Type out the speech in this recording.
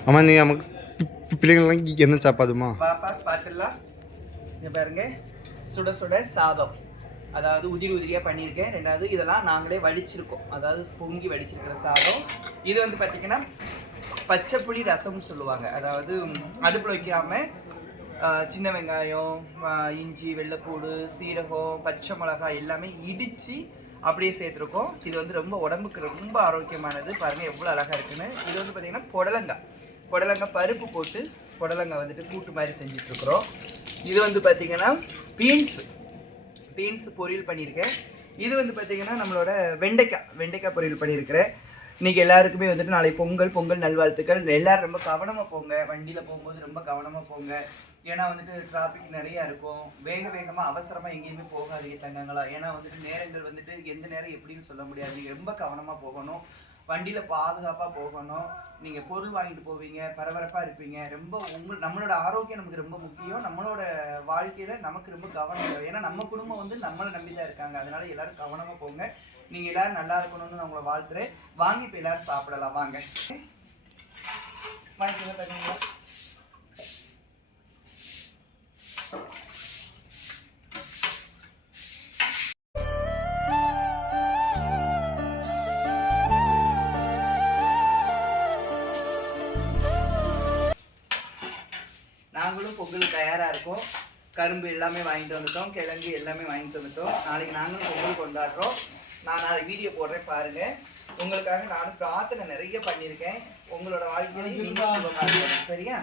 அம்மா நீ நமக்கு பிள்ளைங்கள்லாம் என்ன சாப்பாடுமா பாப்பா பார்த்துடலாம். இங்கே பாருங்க, சுட சுட சாதம், அதாவது உதிரி உதிரியாக பண்ணியிருக்கேன். ரெண்டாவது இதெல்லாம் நாங்களே வடிச்சிருக்கோம், அதாவது பொங்கி வடிச்சிருக்கிற சாதம். இது வந்து பார்த்திங்கன்னா பச்சை புளி ரசம்னு சொல்லுவாங்க. அதாவது அடுப்பில் வைக்காமல் சின்ன வெங்காயம், இஞ்சி, வெள்ளைப்பூடு, சீரகம், பச்சை மிளகாய் எல்லாமே இடித்து அப்படியே சேர்த்துருக்கோம். இது வந்து ரொம்ப உடம்புக்கு ரொம்ப ஆரோக்கியமானது. பாருங்கள் எவ்வளோ அழகாக இருக்குன்னு. இது வந்து பார்த்திங்கன்னா புடலங்காய் பருப்பு போட்டு புடலங்காய் வந்துட்டு கூட்டு மாதிரி செஞ்சிட்ருக்குறோம். இது வந்து பார்த்திங்கன்னா பீன்ஸ் பொரியல் பண்ணியிருக்கேன். இது வந்து பார்த்திங்கன்னா நம்மளோட வெண்டைக்காய் பொரியல் பண்ணியிருக்கிறேன். இன்றைக்கி எல்லாருக்குமே வந்துட்டு நாளை பொங்கல் நல்வாழ்த்துக்கள். எல்லோரும் ரொம்ப கவனமாக போங்க, வண்டியில் போகும்போது ரொம்ப கவனமாக போங்க. ஏன்னா வந்துட்டு டிராஃபிக் நிறையா இருக்கும். வேகமாக அவசரமாக எங்கேயுமே போகாதீங்க தங்கங்களா. ஏன்னா வந்துட்டு நேரங்கள் வந்துட்டு எந்த நேரம் எப்படின்னு சொல்ல முடியாது. நீங்கள் ரொம்ப கவனமாக போகணும், வண்டியில் பாதுகாப்பாக போகணும். நீங்கள் பொருள் வாங்கிட்டு போவீங்க, பரபரப்பாக இருப்பீங்க. ரொம்ப நம்மளோட ஆரோக்கியம் நமக்கு ரொம்ப முக்கியம். நம்மளோட வாழ்க்கையில் நமக்கு ரொம்ப கவனம் தேவை. ஏன்னா நம்ம குடும்பம் வந்து நம்மளை நம்பி தான் இருக்காங்க. அதனால எல்லோரும் கவனமாக போங்க. நீங்கள் எல்லோரும் நல்லா இருக்கணும்னு நான் உங்களை வாழ்த்துறேன். வாங்கி இப்போ எல்லோரும் சாப்பிடலாம். வாங்க வாங்கிக்கோங்க தங்கங்களா. நாங்களும் பொங்கல் தயாராக இருக்கோம். கரும்பு எல்லாமே வாங்கிட்டு வந்துட்டோம், கிழங்கு எல்லாமே வாங்கிட்டு வந்துட்டோம். நாளைக்கு நாங்களும் பொங்கல் கொண்டாடுறோம். நான் நாளைக்கு வீடியோ போடுறேன் பாருங்கள். உங்களுக்காக நானும் பிரார்த்தனை நிறைய பண்ணியிருக்கேன். உங்களோட வாழ்க்கையில சரியா?